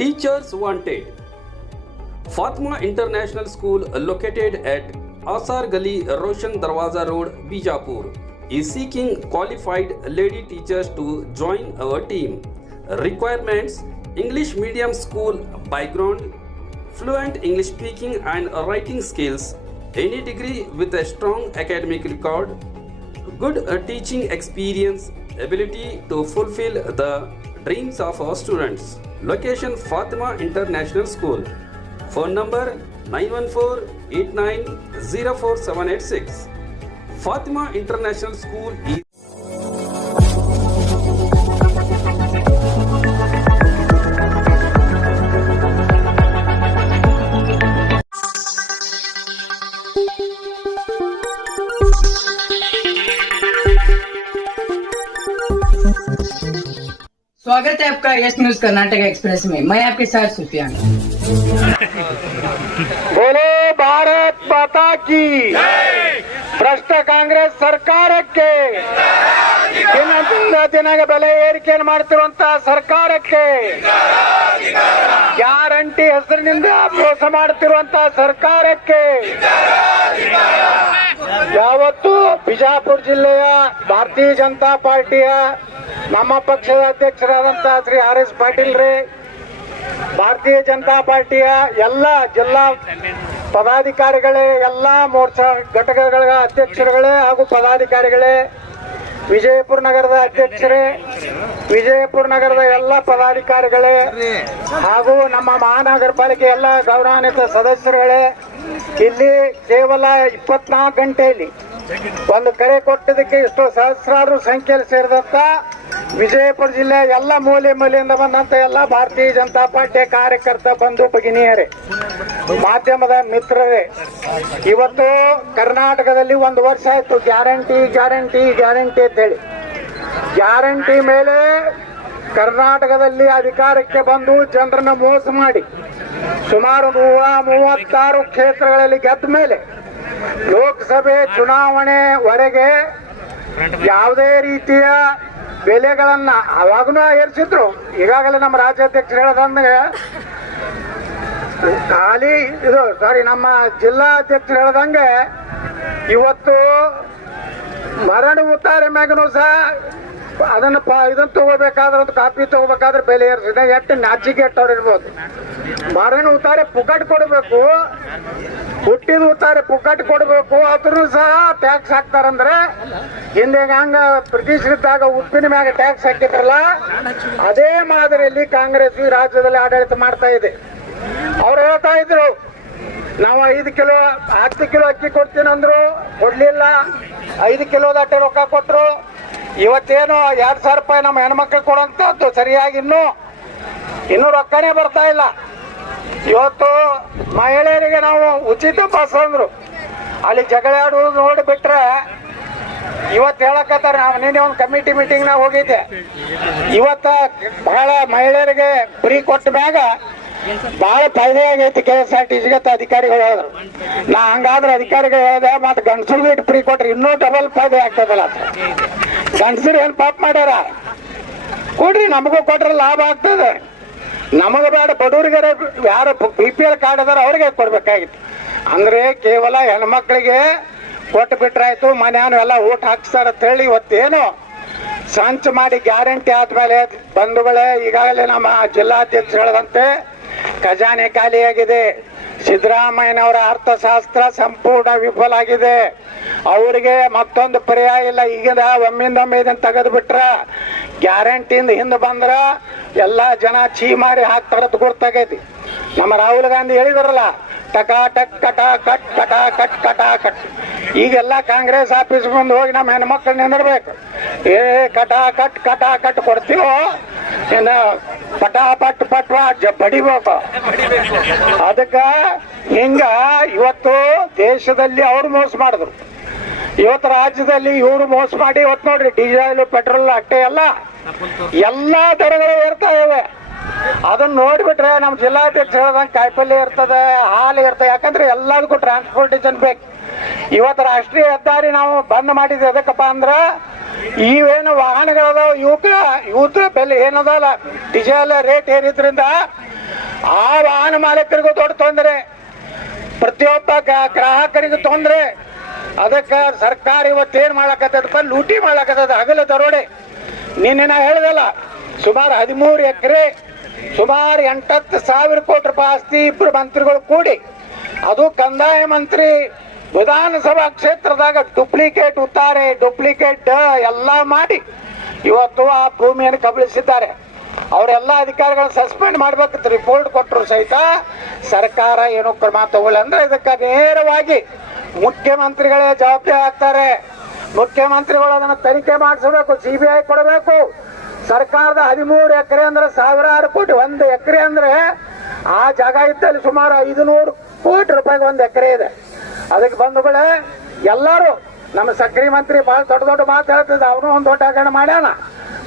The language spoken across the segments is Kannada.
Teachers wanted. Fatima International School, located at Asar Gali, Roshan Darwaza Road, Bijapur, is seeking qualified lady teachers to join our team. Requirements: English medium school background, fluent English speaking and writing skills, any degree with a strong academic record, good teaching experience, ability to fulfill the dreams of our students. Location: Fatima International School. Phone number 914-8904-786. Fatima International School is स्वागत है आपका यस न्यूज कर्नाटक एक्सप्रेस में। मैं आपके साथ सुफियान। बोलो भारत माता की ಭ್ರಷ್ಟ ಕಾಂಗ್ರೆಸ್ ಸರ್ಕಾರಕ್ಕೆ, ದಿನದ ಬೆಲೆ ಏರಿಕೆಯನ್ನು ಮಾಡುತ್ತಿರುವಂತಹ ಸರ್ಕಾರಕ್ಕೆ, ಗ್ಯಾರಂಟಿ ಹೆಸರಿನಿಂದ ಮೋಸ ಮಾಡುತ್ತಿರುವಂತಹ ಸರ್ಕಾರಕ್ಕೆ, ಯಾವತ್ತು ಬಿಜಾಪುರ ಜಿಲ್ಲೆಯ ಭಾರತೀಯ ಜನತಾ ಪಾರ್ಟಿಯ ನಮ್ಮ ಪಕ್ಷದ ಅಧ್ಯಕ್ಷರಾದಂತಹ ಶ್ರೀ ಆರ್.ಎಸ್. ಪಾಟೀಲ್ ರೇ, ಭಾರತೀಯ ಜನತಾ ಪಾರ್ಟಿಯ ಎಲ್ಲ ಜಿಲ್ಲಾ ಪದಾಧಿಕಾರಿಗಳೇ, ಎಲ್ಲ ಮೋರ್ಚಾ ಘಟಕಗಳ ಅಧ್ಯಕ್ಷರುಗಳೇ ಹಾಗೂ ಪದಾಧಿಕಾರಿಗಳೇ, ವಿಜಯಪುರ ನಗರದ ಅಧ್ಯಕ್ಷರೇ, ವಿಜಯಪುರ ನಗರದ ಎಲ್ಲ ಪದಾಧಿಕಾರಿಗಳೇ ಹಾಗೂ ನಮ್ಮ ಮಹಾನಗರ ಪಾಲಿಕೆ ಎಲ್ಲ ಗೌರವಾನ್ವಿತ ಸದಸ್ಯರುಗಳೇ, ಇಲ್ಲಿ ಕೇವಲ 24 ಗಂಟೆಯಲ್ಲಿ ಒಂದು ಕರೆ ಕೊಟ್ಟಿದ್ದಕ್ಕೆ ಇಷ್ಟು ಸಹಸ್ರಾರು ಸಂಖ್ಯೆಯಲ್ಲಿ ಸೇರಿದಂತ ವಿಜಯಪುರ ಜಿಲ್ಲೆಯ ಎಲ್ಲ ಮೂಲೆಯಿಂದ ಬಂದಂತ ಎಲ್ಲ ಭಾರತೀಯ ಜನತಾ ಪಾರ್ಟಿಯ ಕಾರ್ಯಕರ್ತ ಬಂಧು ಭಗಿನಿಯರೇ, ಮಾಧ್ಯಮದ ಮಿತ್ರರೇ, ಇವತ್ತು ಕರ್ನಾಟಕದಲ್ಲಿ 1 ವರ್ಷ ಆಯ್ತು ಗ್ಯಾರಂಟಿ ಗ್ಯಾರಂಟಿ ಗ್ಯಾರಂಟಿ ಅಂತ ಹೇಳಿ. ಗ್ಯಾರಂಟಿ ಮೇಲೆ ಕರ್ನಾಟಕದಲ್ಲಿ ಅಧಿಕಾರಕ್ಕೆ ಬಂದು ಜನರನ್ನ ಮೋಸ ಮಾಡಿ ಸುಮಾರು 136 ಕ್ಷೇತ್ರಗಳಲ್ಲಿ ಗೆದ್ದ ಮೇಲೆ ಲೋಕಸಭೆ ಚುನಾವಣೆವರೆಗೆ ಯಾವುದೇ ರೀತಿಯ ಬೆಲೆಗಳನ್ನ ಅವಾಗೂ ಏರಿಸಿದ್ರು. ಈಗಾಗಲೇ ನಮ್ಮ ರಾಜ್ಯಾಧ್ಯಕ್ಷರು ಹೇಳದಂಗೆ ಖಾಲಿ ನಮ್ಮ ಜಿಲ್ಲಾಧ್ಯಕ್ಷರು ಹೇಳದಂಗೆ ಇವತ್ತು ಮರಣ ಉತ್ತಾರೆ ಮ್ಯಾಗನೂ ಸಹ ಅದನ್ನ ಇದನ್ನ ತಗೋಬೇಕಾದ್ರೆ, ಒಂದು ಕಾಪಿ ತಗೋಬೇಕಾದ್ರೆ ಬೆಲೆ ಏರಿಸಿದ ಎಷ್ಟು ನಾಚಿಕೆ ಎಟ್ಟವ್ರು ಇರ್ಬೋದು. ಮರಣ ಉತ್ತಾರೆ ಪುಕ್ಕಟ್ ಕೊಡಬೇಕು, ಹುಟ್ಟಿದ ಉತ್ತಾರೆ ಪುಕ್ಕಟ್ ಕೊಡಬೇಕು, ಅದ್ರೂ ಸಹ ಟ್ಯಾಕ್ಸ್ ಹಾಕ್ತಾರಂದ್ರೆ ಹಿಂದೆ ಹಂಗ ಬ್ರಿಟಿಷರಿದ್ದಾಗ ಉಪ್ಪಿನ ಮ್ಯಾಗ ಟ್ಯಾಕ್ಸ್ ಹಾಕಿದ್ರಲ್ಲ, ಅದೇ ಮಾದರಿಯಲ್ಲಿ ಕಾಂಗ್ರೆಸ್ ಈ ರಾಜ್ಯದಲ್ಲಿ ಆಡಳಿತ ಮಾಡ್ತಾ ಇದೆ. ಅವ್ರು ಹೇಳ್ತಾ ಇದ್ರು, ನಾವು 5 ಕಿಲೋ 10 ಕಿಲೋ ಅಕ್ಕಿ ಕೊಡ್ತೀನಿ ಅಂದ್ರು, ಕೊಡ್ಲಿಲ್ಲ. 5 ಕಿಲೋದ ಅಟ್ಟೆ ರೊಕ್ಕ ಕೊಟ್ರು. ಇವತ್ತೇನು 2,000 ರೂಪಾಯಿ ನಮ್ಮ ಹೆಣ್ಮಕ್ಳು ಕೊಡೋಂಥದ್ದು ಸರಿಯಾಗಿ ಇನ್ನೂ ರೊಕ್ಕನೇ ಬರ್ತಾ ಇಲ್ಲ. ಇವತ್ತು ಮಹಿಳೆಯರಿಗೆ ನಾವು ಉಚಿತ ಬಸ್ ಅಂದ್ರು, ಅಲ್ಲಿ ಜಗಳ ಆಡುವುದು ನೋಡಿಬಿಟ್ರೆ ಇವತ್ತು ಹೇಳಕತ್ತಾರ. ನಾವು ನಿನ್ನೆ ಒಂದು ಕಮಿಟಿ ಮೀಟಿಂಗ್ನಾಗ ಹೋಗಿದ್ದೆ. ಇವತ್ತ ಬಹಳ ಮಹಿಳೆಯರಿಗೆ ಫ್ರೀ ಕೊಟ್ಟ ಮ್ಯಾಗ ಬಹಳ ಫಾಯ್ದೆ ಆಗೈತಿ KSRTCಗೆ ಅಧಿಕಾರಿಗಳು ಹೇಳಿದ್ರು. ನಾ ಹಂಗಾದ್ರೆ ಅಧಿಕಾರಿಗಳು ಹೇಳಿದೆ, ಮತ್ತೆ ಗಂಡಸರು ಇಟ್ಟು ಫ್ರೀ ಕೊಟ್ರೆ ಇನ್ನೂ ಡಬಲ್ ಫಾಯ್ದೆ ಆಗ್ತದಲ್ಲ. ಗಂಡಸರು ಏನ್ ಪಾಪ ಮಾಡ್ಯಾರ, ಕೊಡ್ರಿ, ನಮಗೂ ಕೊಟ್ರೆ ಲಾಭ ಆಗ್ತದೆ. ನಮಗ ಬೇಡ, ಬಡವರಿಗೆ ಯಾರು BPL ಕಾರ್ಡ್ ಅದಾರ ಅವ್ರಿಗೆ ಕೊಡ್ಬೇಕಾಗಿತ್ತು. ಅಂದ್ರೆ ಕೇವಲ ಹೆಣ್ಮಕ್ಳಿಗೆ ಕೊಟ್ಟು ಬಿಟ್ರಾಯ್ತು, ಮನ್ಯಾನು ಎಲ್ಲ ಊಟ ಹಾಕ್ಸ್ತಾರ ಅಂತ ಹೇಳಿ ಇವತ್ತೇನು ಸಂಚು ಮಾಡಿ ಗ್ಯಾರಂಟಿ ಆದ್ಮೇಲೆ ಬಂಧುಗಳೇ, ಈಗಾಗಲೇ ನಮ್ಮ ಜಿಲ್ಲಾಧ್ಯಕ್ಷ ಹೇಳದಂತೆ ಖಜಾನೆ ಖಾಲಿಯಾಗಿದೆ. ಸಿದ್ದರಾಮಯ್ಯನವರ ಅರ್ಥಶಾಸ್ತ್ರ ಸಂಪೂರ್ಣ ವಿಫಲ ಆಗಿದೆ. ಅವರಿಗೆ ಮತ್ತೊಂದು ಪರ್ಯಾಯ ಇಲ್ಲ. ಈಗಿನ ಒಮ್ಮಿಂದೊಮ್ಮೆ ಇದನ್ನು ತೆಗೆದು ಬಿಟ್ರ, ಗ್ಯಾರಂಟಿಯಿಂದ ಹಿಂದೆ ಬಂದ್ರ ಎಲ್ಲ ಜನ ಚೀಮಾರಿ ಹಾಕ್ತಾರದ್ ಗುರ್ತಾಗೈತಿ. ನಮ್ಮ ರಾಹುಲ್ ಗಾಂಧಿ ಹೇಳಿದ್ರಲ್ಲ, ಟಕಾ ಟಕ್ ಕಟಾ ಕಟ್ ಕಟಾ ಕಟ್ ಕಟಾ ಕಟ್. ಈಗೆಲ್ಲ ಕಾಂಗ್ರೆಸ್ ಆಫೀಸ್ ಮುಂದೆ ಹೋಗಿ ನಮ್ಮ ಹೆಣ್ಮಕ್ಳು ನಿಂದಿರ್ಬೇಕು. ಕಟಾ ಕಟ್ ಕಟಾ ಕಟ್ ಕೊಡ್ತೀವೋ ಇನ್ನು ಪಟಾ ಪಟ್ ಪಟ್ವ ಬಡಿಬೇಕು. ಅದಕ್ಕ ಹಿಂಗ ಇವತ್ತು ದೇಶದಲ್ಲಿ ಅವ್ರು ಮೋಸ ಮಾಡಿದ್ರು, ಇವತ್ತು ರಾಜ್ಯದಲ್ಲಿ ಇವ್ರು ಮೋಸ ಮಾಡಿ ಇವತ್ತು ನೋಡ್ರಿ ಡೀಸೆಲ್ ಪೆಟ್ರೋಲ್ ಅಟ್ಟೆ ಎಲ್ಲಾ ದರಗಳು ಏರ್ತಾ ಇವೆ. ಅದನ್ನ ನೋಡ್ಬಿಟ್ರೆ ನಮ್ಮ ಜಿಲ್ಲಾಧ್ಯಕ್ಷ ಹೇಳ್ದಂಗೆ ಕಾಯಿಪಲ್ಯ ಇರ್ತದೆ, ಹಾಲು ಇರ್ತದೆ. ಯಾಕಂದ್ರೆ ಎಲ್ಲದಕ್ಕೂ ಟ್ರಾನ್ಸ್ಪೋರ್ಟೇಷನ್ ಬೇಕು. ಇವತ್ತು ರಾಷ್ಟ್ರೀಯ ಹೆದ್ದಾರಿ ನಾವು ಬಂದ್ ಮಾಡಿದ್ವಿ ಅದಕ್ಕಪ್ಪ ಅಂದ್ರ ಇವೇನು ವಾಹನಗಳದಾವ ಇವಕ್ಕ ಬೆಲೆ ಏನದಲ್ಲ ಡೀಸೆಲ್ ರೇಟ್ ಏರಿದ್ರಿಂದ ಆ ವಾಹನ ಮಾಲೀಕರಿಗೂ ದೊಡ್ಡ ತೊಂದರೆ, ಪ್ರತಿಯೊಬ್ಬ ಗ್ರಾಹಕರಿಗೂ ತೊಂದರೆ. ಅದಕ್ಕೆ ಸರ್ಕಾರ ಇವತ್ತೇನು ಮಾಡಕತ್ತದಪ್ಪ, ಲೂಟಿ ಮಾಡಕತ್ತದ, ಹಗಲು ದರೋಡೆ. ನಿನ್ನೆ ನಾ ಹೇಳ್ದಲ್ಲ, ಸುಮಾರು 13 ಎಕರೆ ಸುಮಾರು 8-10 ಕೋಟಿ ರೂಪಾಯಿ ಆಸ್ತಿ ಇಬ್ಬರು ಮಂತ್ರಿಗಳು ಕೂಡಿ, ಅದು ಕಂದಾಯ ಮಂತ್ರಿ ವಿಧಾನಸಭಾ ಕ್ಷೇತ್ರದಾಗ ಡೂಪ್ಲಿಕೇಟ್ ಉತ್ತಾರೆ, ಡೂಪ್ಲಿಕೇಟ್ ಎಲ್ಲ ಮಾಡಿ ಇವತ್ತು ಆ ಭೂಮಿಯನ್ನು ಕಬಳಿಸಿದ್ದಾರೆ. ಅವರೆಲ್ಲ ಅಧಿಕಾರಿಗಳನ್ನ ಸಸ್ಪೆಂಡ್ ಮಾಡ್ಬೇಕಿತ್ತು, ರಿಪೋರ್ಟ್ ಕೊಟ್ಟರು ಸಹಿತ ಸರ್ಕಾರ ಏನೋ ಕ್ರಮ ತಗೊಳ್ಳಿ. ಅಂದ್ರೆ ಇದಕ್ಕೆ ನೇರವಾಗಿ ಮುಖ್ಯಮಂತ್ರಿಗಳೇ ಜವಾಬ್ದಾರಿ ಆಗ್ತಾರೆ. ಮುಖ್ಯಮಂತ್ರಿಗಳು ಅದನ್ನು ತನಿಖೆ ಮಾಡಿಸಬೇಕು, CBI ಕೊಡಬೇಕು. ಸರ್ಕಾರದ 13 ಎಕರೆ ಅಂದ್ರೆ ಸಾವಿರಾರು ಕೋಟಿ, 1 ಎಕರೆ ಅಂದ್ರೆ ಆ ಜಾಗ ಇದ್ದಲ್ಲಿ ಸುಮಾರು 500 ಕೋಟಿ ರೂಪಾಯಿಗೆ 1 ಎಕರೆ ಇದೆ. ಅದಕ್ಕೆ ಬಂಧುಗಳೇ, ಎಲ್ಲರೂ ನಮ್ಮ ಸಕ್ರಿ ಮಂತ್ರಿ ಬಹಳ ದೊಡ್ಡ ದೊಡ್ಡ ಮಾತು ಹೇಳ್ತಿದ್ದ, ಅವನು ಒಂದು ದೊಡ್ಡ ಹಗರಣ ಮಾಡ್ಯಾನ,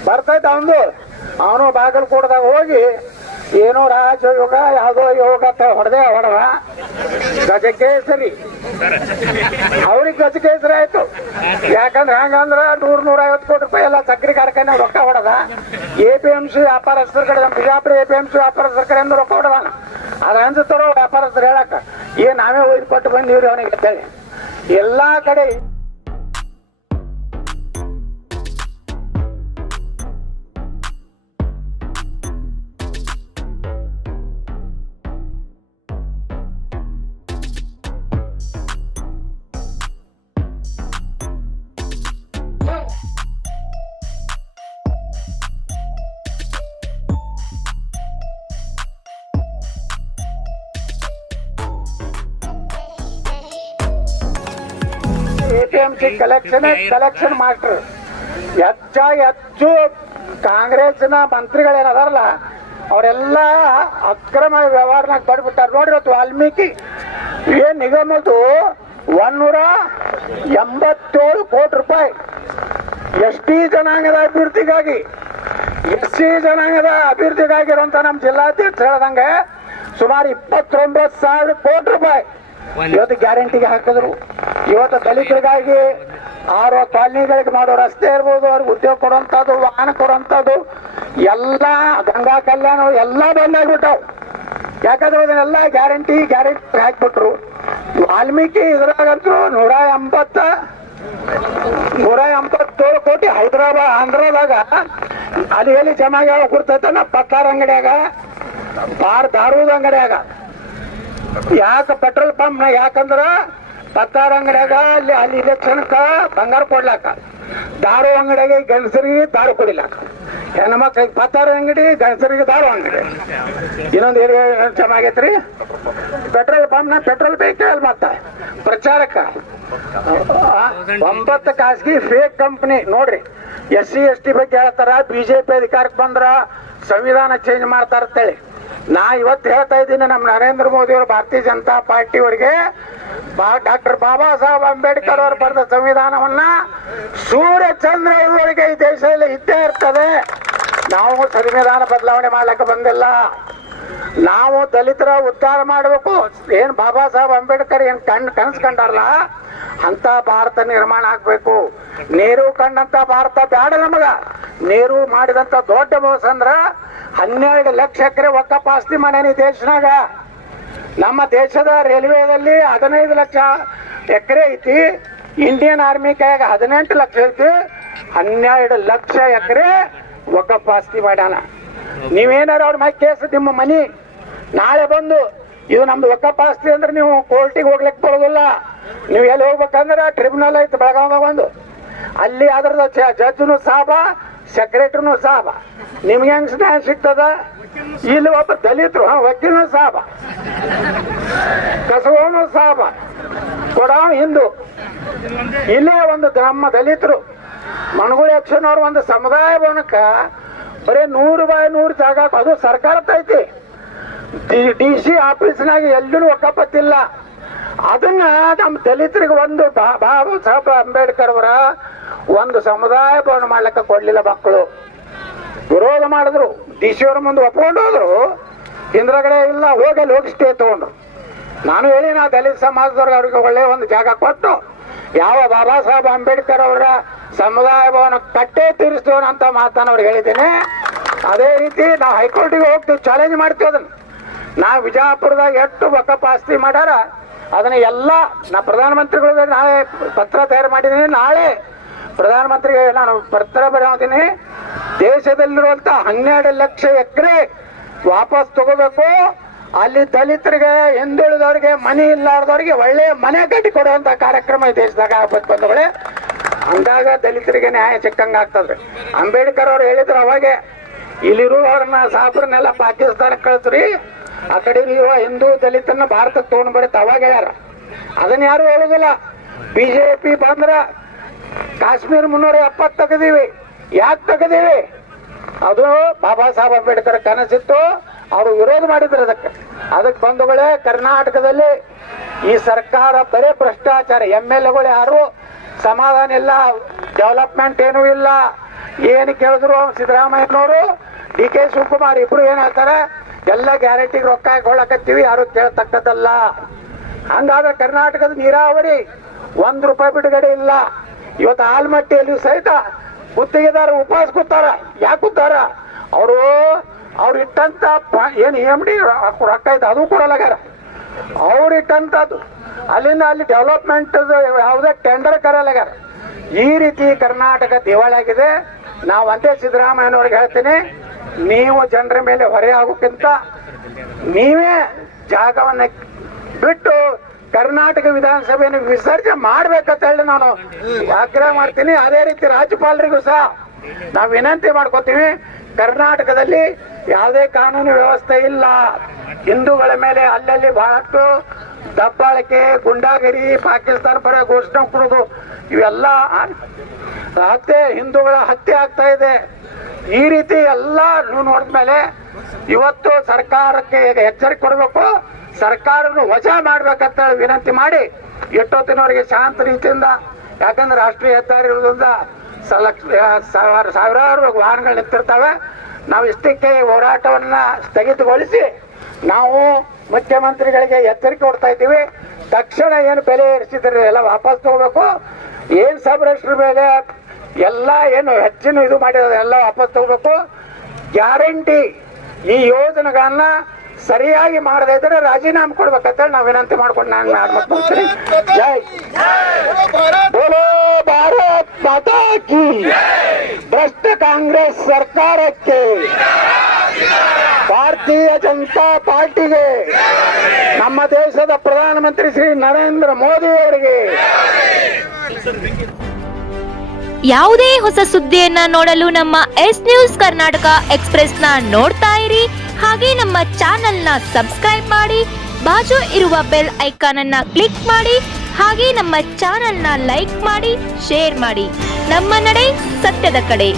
ಬರ್ತೈತೆ ಅವನು ಬಾಗಲಕೋಟದಾಗ ಹೋಗಿ ಏನೋ ರಾಜಯೋಗ ಯಾವುದೋ ಯೋಗ ಹೊಡೆದ ಗಜಕೇಸರಿ, ಅವ್ರಿಗೆ ಗಜಕೇಸರಿ ಆಯ್ತು. ಯಾಕಂದ್ರೆ ಹಂಗಂದ್ರ 100-150 ಕೋಟಿ ರೂಪಾಯಿ ಎಲ್ಲ ಸಕ್ಕರೆ ಕಾರ್ಖಾನೆ ರೊಕ್ಕ ಹೊಡೆದ. APMC ವ್ಯಾಪಾರಸ್ಥರ ಕಡೆ, ನಮ್ಮ ಬಿಜಾಪುರ APMC ವ್ಯಾಪಾರಸ್ಥರ ಕಡೆ ರೊಕ್ಕ ಹೊಡೆದಾನ. ಅದ್ರ ಅನ್ಸುತ್ತಾರೋ ವ್ಯಾಪಾರಸ್ಥರು ಹೇಳಕ್ಕ, ನಾವೇ ಒಯ್ದು ಕೊಟ್ಟು ಬಂದಿವ್ರಿ ಅವನಿಗೆ ಅಂತೇಳಿ. ಎಲ್ಲಾ ಕಡೆ APMC ಕಲೆಕ್ಷನ್ ಮಾಸ್ಟರ್ ಹೆಚ್ಚು ಕಾಂಗ್ರೆಸ್ನ ಮಂತ್ರಿಗಳೇನದಾರಲ್ಲ ಅವರೆಲ್ಲ ಅಕ್ರಮ ವ್ಯವಹಾರನಾಗ ಪಡ್ಬಿಟ್ಟಾರ. ನೋಡಿರತ್ತು ವಾಲ್ಮೀಕಿ ನಿಗಮದ್ದು 187 ಕೋಟಿ ರೂಪಾಯಿ ST ಜನಾಂಗದ ಅಭಿವೃದ್ಧಿಗಾಗಿ, SC ಜನಾಂಗದ ಅಭಿವೃದ್ಧಿಗಾಗಿರುವಂತ ನಮ್ಮ ಜಿಲ್ಲಾಧ್ಯಕ್ಷ ಹೇಳ್ದಂಗೆ ಸುಮಾರು 29,000 ಕೋಟಿ ರೂಪಾಯಿ ಇವತ್ತು ಗ್ಯಾರಂಟಿಗೆ ಹಾಕಿದ್ರು. ಇವತ್ತು ದಲಿತರಿಗಾಗಿ 6 ಕಾಲನಿಗಳಿಗೆ ಮಾಡೋ ರಸ್ತೆ ಇರ್ಬೋದು, ಅವ್ರಿಗೆ ಉದ್ಯೋಗ ಕೊಡುವಂಥದ್ದು, ವಾಹನ ಕೊಡುವಂಥದ್ದು ಎಲ್ಲ, ಗಂಗಾ ಕಲ್ಯಾಣ ಎಲ್ಲ ಬಂದಾಗ್ಬಿಟ್ಟಾವ್. ಯಾಕಂದ್ರೆ ಅದನ್ನೆಲ್ಲ ಗ್ಯಾರಂಟಿ ಹಾಕ್ಬಿಟ್ರು. ವಾಲ್ಮೀಕಿ ಇದ್ರಾಗಂತೂ 187 ಕೋಟಿ ಹೈದರಾಬಾದ್ ಆಂಧ್ರದಾಗ ಅಲ್ಲಿ ಎಲ್ಲಿ ಜಮಾ ಗುರ್ತೈತನ ಪತ್ತಾರ ಅಂಗಡಿಯಾಗ, ದಾರೂದ್ ಅಂಗಡಿಯಾಗ. ಯಾಕೆ ಪೆಟ್ರೋಲ್ ಪಂಪ್ ಯಾಕಂದ್ರ ಪತ್ತಾರ ಅಂಗಡಿಯಾಗ ಅಲ್ಲಿ ಇಲೆಕ್ಷನ್ಕ ಬಂಗಾರ ಕೊಡ್ಲಾಕ, ದಾರು ಅಂಗಡಿಯಾಗ ಗಂಡಸರಿಗೆ ದಾರು ಕೊಡಿಲಾಕ, ಹೆಣ್ಮಕ್ಳಿಗೆ ಪತ್ತಾರ ಅಂಗಡಿ, ಗಂಡಸರಿಗೆ ದಾರು ಅಂಗಡಿ. ಇನ್ನೊಂದು ಜಮಾ ಆಗೈತ್ರಿ ಪೆಟ್ರೋಲ್ ಪಂಪ್ನ ಪೆಟ್ರೋಲ್ ವೆಹಿಕಲ್. ಮತ್ತ ಪ್ರಚಾರಕ್ಕ 9 ಖಾಸಗಿ ಫೇಕ್ ಕಂಪ್ನಿ ನೋಡ್ರಿ. SC ST ಬಗ್ಗೆ ಹೇಳ್ತಾರ, BJP ಅಧಿಕಾರಕ್ಕೆ ಬಂದ್ರ ಸಂವಿಧಾನ ಚೇಂಜ್ ಮಾಡ್ತಾರ ಅಂತೇಳಿ. ನಾ ಇವತ್ತು ಹೇಳ್ತಾ ಇದ್ದೀನಿ, ನಮ್ಮ ನರೇಂದ್ರ ಮೋದಿ ಅವರು ಭಾರತೀಯ ಜನತಾ ಪಾರ್ಟಿ ಅವರಿಗೆ ಡಾಕ್ಟರ್ ಬಾಬಾ ಸಾಹೇಬ್ ಅಂಬೇಡ್ಕರ್ ಅವರು ಬರೆದ ಸಂವಿಧಾನವನ್ನ ಸೂರ್ಯ ಚಂದ್ರ ಇವರಿಗೆ ಈ ದೇಶದಲ್ಲಿ ಇದ್ದೇ ಇರ್ತದೆ. ನಾವು ಸಂವಿಧಾನ ಬದಲಾವಣೆ ಮಾಡ್ಲಿಕ್ಕೆ ಬಂದಿಲ್ಲ. ನಾವು ದಲಿತರ ಉದ್ಧಾರ ಮಾಡಬೇಕು. ಏನ್ ಬಾಬಾ ಸಾಹೇಬ್ ಅಂಬೇಡ್ಕರ್ ಏನ್ ಕನಸು ಕಂಡಾರಲ್ಲ ಅಂತ ಭಾರತ ನಿರ್ಮಾಣ ಆಗ್ಬೇಕು. ನೆಹರು ಕಂಡಂತ ಭಾರತ ಬೇಡ ನಮಗ. ನೆಹರು ಮಾಡಿದಂತ ದೊಡ್ಡ ಮೋಸ ಅಂದ್ರ 12 ಲಕ್ಷ ಎಕರೆ ಒಕ್ಕಪ್ಪ ಆಸ್ತಿ ಮಾಡ್ಯಾನ ಈ ದೇಶನಾಗ. ನಮ್ಮ ದೇಶದ ರೈಲ್ವೆದಲ್ಲಿ 15 ಲಕ್ಷ ಎಕರೆ ಐತಿ, ಇಂಡಿಯನ್ ಆರ್ಮಿ ಕೈಯಾಗ 18 ಲಕ್ಷ ಐತಿ. 12 ಲಕ್ಷ ಎಕರೆ ಒಕ್ಕಪ್ಪ ಆಸ್ತಿ ಮಾಡ್ಯಾನ. ನೀವೇನಾರ ಅವ್ರ ಮೇಲೆ ಕೇಸ್, ನಿಮ್ಮ ಮನಿ ನಾಳೆ ಬಂದು ಇದು ನಮ್ದು ಒಕ್ಕಪ್ಪ ಆಸ್ತಿ ಅಂದ್ರೆ ನೀವು ಕೋರ್ಟಿಗೆ ಹೋಗ್ಲಿಕ್ಕೆ ಬರೋದಿಲ್ಲ. ನೀವು ಎಲ್ಲಿ ಹೋಗ್ಬೇಕಂದ್ರೆ ಟ್ರಿಬ್ಯುನಲ್ ಐತಿ ಬೆಳಗಾವ್ದಾಗ ಒಂದು, ಅಲ್ಲಿ ಅದ್ರದ ಜಡ್ಜ್ನು ಸಾಬ, ಸೆಕ್ರೆಟರಿನೂ ಸಾಬ. ನಿಮ್ಗೆ ಹೆಂಗ್ ನ್ಯಾಯ ಸಿಗ್ತದ? ಇಲ್ಲಿ ಒಬ್ಬ ದಲಿತರು ವಕೀಲನು ಸಾಬ, ಕಸವನು ಸಾಬ, ಕೊಡವ ಹಿಂದೂ. ಇಲ್ಲೇ ಒಂದು ನಮ್ಮ ದಲಿತರು ಮಣಗುಳಿ ಆಕ್ಷನ್ ಅವ್ರ ಒಂದು ಸಮುದಾಯ ಭವನಕ್ಕ ಬರೀ 100/100 ಜಾಗ, ಅದು ಸರ್ಕಾರದ ಐತಿ. DC ಆಫೀಸ್ನಾಗ ಎಲ್ಲೂ ಒಕ್ಕಪತ್ತಿಲ್ಲ. ಅದನ್ನ ನಮ್ಮ ದಲಿತರಿಗೆ ಒಂದು ಬಾಬಾ ಸಾಹೇಬ್ ಅಂಬೇಡ್ಕರ್ ಅವರ ಒಂದು ಸಮುದಾಯ ಭವನ ಮಾಡ್ಲಿಕ್ಕೆ ಕೊಡ್ಲಿಲ್ಲ. ಮಕ್ಕಳು ವಿರೋಧ ಮಾಡಿದ್ರು, DC ಅವ್ರ ಮುಂದೆ ಒಪ್ಕೊಂಡು ಹೋದ್ರು. ಹಿಂದ್ರಗಡೆ ಇಲ್ಲ, ಹೋಗಿ ಸ್ಟೇ ತಗೊಂಡ್ರು. ನಾನು ಹೇಳಿ, ನಾ ದಲಿತ ಸಮಾಜದವ್ರಿಗೆ ಅವ್ರಿಗೆ ಒಳ್ಳೆ ಒಂದು ಜಾಗ ಕೊಟ್ಟು ಯಾವ ಬಾಬಾ ಸಾಹೇಬ್ ಅಂಬೇಡ್ಕರ್ ಅವರ ಸಮುದಾಯ ಭವನ ಕಟ್ಟೇ ತೀರಿಸ್ತೇವೆ ಅಂತ ಮಾತನ್ನ ಅವ್ರಿಗೆ ಹೇಳಿದ್ದೇನೆ. ಅದೇ ರೀತಿ ನಾವು ಹೈಕೋರ್ಟಿಗೆ ಹೋಗ್ತೀವಿ, ಚಾಲೆಂಜ್ ಮಾಡ್ತೀವಿ. ಅದನ್ನ ನಾ ವಿಜಯಪುರದಾಗ ಎಷ್ಟು ವಕಫ್ ಆಸ್ತಿ ಮಾಡ್ಯಾರ ಅದನ್ನ ಎಲ್ಲ ನಾ ಪ್ರಧಾನಮಂತ್ರಿಗಳಿಗೆ ನಾಳೆ ಪತ್ರ ತಯಾರು ಮಾಡಿದ್ದೀನಿ. ನಾಳೆ ಪ್ರಧಾನಮಂತ್ರಿಗೆ ನಾನು ಪತ್ರ ಬರೆಯೋತೀನಿ. ದೇಶದಲ್ಲಿರುವಂತ 12 ಲಕ್ಷ ಎಕರೆ ವಾಪಸ್ ತಗೋಬೇಕು. ಅಲ್ಲಿ ದಲಿತರಿಗೆ, ಹಿಂದುಳಿದವರಿಗೆ, ಮನೆ ಇಲ್ಲಾರ್ದವ್ರಿಗೆ ಒಳ್ಳೆ ಮನೆ ಕಟ್ಟಿ ಕೊಡುವಂತ ಕಾರ್ಯಕ್ರಮ ಈ ದೇಶದಾಗ ಆಗ್ಬೇಕು ಬಂಧುಗಳೇ. ಅಂದಾಗ ದಲಿತರಿಗೆ ನ್ಯಾಯ ಸಿಕ್ಕಂಗ ಆಗ್ತದ್ರಿ. ಅಂಬೇಡ್ಕರ್ ಅವ್ರು ಹೇಳಿದ್ರು ಅವಾಗೆ, ಇಲ್ಲಿರುವವ್ರನ್ನ ಸಾಬ್ರನ್ನೆಲ್ಲ ಪಾಕಿಸ್ತಾನಕ್ಕೆ ಕಳಿಸ್ರಿ, ಆ ಕಡೆ ಇರುವ ಹಿಂದೂ ದಲಿತನ್ನ ಭಾರತಕ್ಕೆ ತಗೊಂಡ್ ಬರುತ್ತೆ ಅವಾಗ ಯಾರ. ಅದನ್ನ ಯಾರು ಹೇಳುದಿಲ್ಲ. ಬಿಜೆಪಿ ಬಂದ್ರ ಕಾಶ್ಮೀರ 370 ತೆಗೆದೀವಿ. ಯಾಕೆ ತೆಗೆದೀವಿ? ಅದು ಬಾಬಾ ಸಾಹೇಬ್ ಅಂಬೇಡ್ಕರ್ ಕನಸಿತ್ತು, ಅವರು ವಿರೋಧ ಮಾಡಿದ್ರು. ಅದಕ್ಕೆ ಬಂಧುಗಳೇ, ಕರ್ನಾಟಕದಲ್ಲಿ ಈ ಸರ್ಕಾರ ಬರೇ ಭ್ರಷ್ಟಾಚಾರ. MLAಗಳು ಯಾರು ಸಮಾಧಾನ ಇಲ್ಲ, ಡೆವಲಪ್ಮೆಂಟ್ ಏನೂ ಇಲ್ಲ. ಏನು ಕೇಳಿದ್ರು ಸಿದ್ದರಾಮಯ್ಯನವರು, DK ಶಿವಕುಮಾರ್ ಇಬ್ರು ಏನ್ ಹೇಳ್ತಾರೆ, ಎಲ್ಲ ಗ್ಯಾರಂಟಿಗೆ ರೊಕ್ಕ ಹಾಕೊಳ್ಳಕತ್ತೀವಿ, ಯಾರು ಕೇಳ್ತಕ್ಕದ್ದಲ್ಲ. ಹಂಗಾದ್ರೆ ಕರ್ನಾಟಕದ ನೀರಾವರಿ 1 ರೂಪಾಯಿ ಬಿಡುಗಡೆ ಇಲ್ಲ. ಇವತ್ತು ಆಲ್ಮಟ್ಟಿಯಲ್ಲಿ ಸಹಿತ ಗುತ್ತಿಗೆದಾರ ಉಪವಾಸ ಕೂತಾರ. ಯಾಕೆ ಕೂತಾರ? ಅವ್ರು ಇಟ್ಟಂತ ಏನು MD ರೊಕ್ಕ ಐತೆ ಅದು ಕೊಡಲಾಗ್ಯಾರ. ಅವ್ರು ಇಟ್ಟಂತದ್ದು ಅಲ್ಲಿಂದ ಅಲ್ಲಿ ಡೆವಲಪ್ಮೆಂಟ್ ಯಾವುದೇ ಟೆಂಡರ್ ಕರೆಯಲಾಗ್ಯಾರ. ಈ ರೀತಿ ಕರ್ನಾಟಕ ದಿವಾಳಿಯಾಗಿದೆ. ನಾವು ಒಂದೇ ಸಿದ್ದರಾಮಯ್ಯನವ್ರಿಗೆ ಹೇಳ್ತೀನಿ, ನೀವು ಜನರ ಮೇಲೆ ಹೊರೆ ಆಗೋಕ್ಕಿಂತ ನೀವೇ ಜಾಗವನ್ನ ಬಿಟ್ಟು ಕರ್ನಾಟಕ ವಿಧಾನಸಭೆಯನ್ನು ವಿಸರ್ಜನೆ ಮಾಡ್ಬೇಕಂತ ಹೇಳಿ ನಾನು ಆಗ್ರಹ ಮಾಡ್ತೀನಿ. ಅದೇ ರೀತಿ ರಾಜ್ಯಪಾಲರಿಗೂ ಸಹ ನಾವು ವಿನಂತಿ ಮಾಡ್ಕೋತೀವಿ. ಕರ್ನಾಟಕದಲ್ಲಿ ಯಾವುದೇ ಕಾನೂನು ವ್ಯವಸ್ಥೆ ಇಲ್ಲ. ಹಿಂದೂಗಳ ಮೇಲೆ ಅಲ್ಲಲ್ಲಿ ಬಹಳಷ್ಟು ದಬ್ಬಾಳಿಕೆ, ಗುಂಡಾಗಿರಿ, ಪಾಕಿಸ್ತಾನ ಪರ ಘೋಷಣೆ ಕೊಡೋದು, ಇವೆಲ್ಲ ಹತ್ಯೆ, ಹಿಂದೂಗಳ ಹತ್ಯೆ ಆಗ್ತಾ ಇದೆ. ಈ ರೀತಿ ಎಲ್ಲ ನೋಡಿದ್ಮೇಲೆ ಇವತ್ತು ಸರ್ಕಾರಕ್ಕೆ ಎಚ್ಚರಿಕೆ ಕೊಡಬೇಕು. ಸರ್ಕಾರವನ್ನು ವಜಾ ಮಾಡ್ಬೇಕಂತ ವಿನಂತಿ ಮಾಡಿ ಎಷ್ಟೊತ್ತಿನವರೆಗೆ ಶಾಂತ ರೀತಿಯಿಂದ, ಯಾಕಂದ್ರೆ ರಾಷ್ಟ್ರೀಯ ಹೆದ್ದಾರಿ ಇರೋದ್ರಿಂದ ಸಾವಿರಾರು ವಾಹನಗಳು ನಿಂತಿರ್ತವೆ. ನಾವು ಇಷ್ಟಕ್ಕೆ ಹೋರಾಟವನ್ನ ಸ್ಥಗಿತಗೊಳಿಸಿ ನಾವು ಮುಖ್ಯಮಂತ್ರಿಗಳಿಗೆ ಎಚ್ಚರಿಕೆ ಕೊಡ್ತಾ ಇದ್ದೀವಿ. ತಕ್ಷಣ ಏನು ಬೆಲೆ ಏರಿಸಿದ್ರೆ ಎಲ್ಲ ವಾಪಸ್ ತಗೋಬೇಕು. ಏನ್ ಸಬ್ರೆಸ್ಟ್ರ ಮೇಲೆ ಎಲ್ಲ ಏನು ಹೆಚ್ಚಿನ ಇದು ಮಾಡಿರೋದು ಎಲ್ಲ ವಾಪಸ್ ತಗೋಬೇಕು. ಗ್ಯಾರಂಟಿ ಈ ಯೋಜನೆಗಳನ್ನ ಸರಿಯಾಗಿ ಮಾಡದೇ ಇದ್ರೆ ರಾಜೀನಾಮೆ ಕೊಡ್ಬೇಕಂತ ನಾವು ವಿನಂತಿ ಮಾಡ್ಕೊಂಡು ನಾನು ಮಾಡ್ತೀನಿ. ಜೈ ಬೋಲೋ ಭಾರತ್ ಮಾತಾ ಕಿ. ಭ್ರಷ್ಟ ಕಾಂಗ್ರೆಸ್ ಸರ್ಕಾರಕ್ಕೆ, ಭಾರತೀಯ ಜನತಾ ಪಾರ್ಟಿಗೆ, ನಮ್ಮ ದೇಶದ ಪ್ರಧಾನಮಂತ್ರಿ ಶ್ರೀ ನರೇಂದ್ರ ಮೋದಿ ಅವರಿಗೆ. ಯಾವುದೇ ಹೊಸ ಸುದ್ದಿಯನ್ನ ನೋಡಲು ನಮ್ಮ S-News ಕರ್ನಾಟಕ ಎಕ್ಸ್‌ಪ್ರೆಸ್ ನ ನೋಡ್ತಾ ಇರಿ. ಹಾಗೆ ನಮ್ಮ ಚಾನೆಲ್ ನ ಸಬ್ಸ್ಕ್ರೈಬ್ ಮಾಡಿ, ಬಾಜು ಇರುವ ಬೆಲ್ ಐಕಾನ್ ಅನ್ನ ಕ್ಲಿಕ್ ಮಾಡಿ. ಹಾಗೆ ನಮ್ಮ ಚಾನೆಲ್ ನ ಲೈಕ್ ಮಾಡಿ, ಶೇರ್ ಮಾಡಿ. ನಮ್ಮ ನಡೆ ಸತ್ಯದ ಕಡೆ.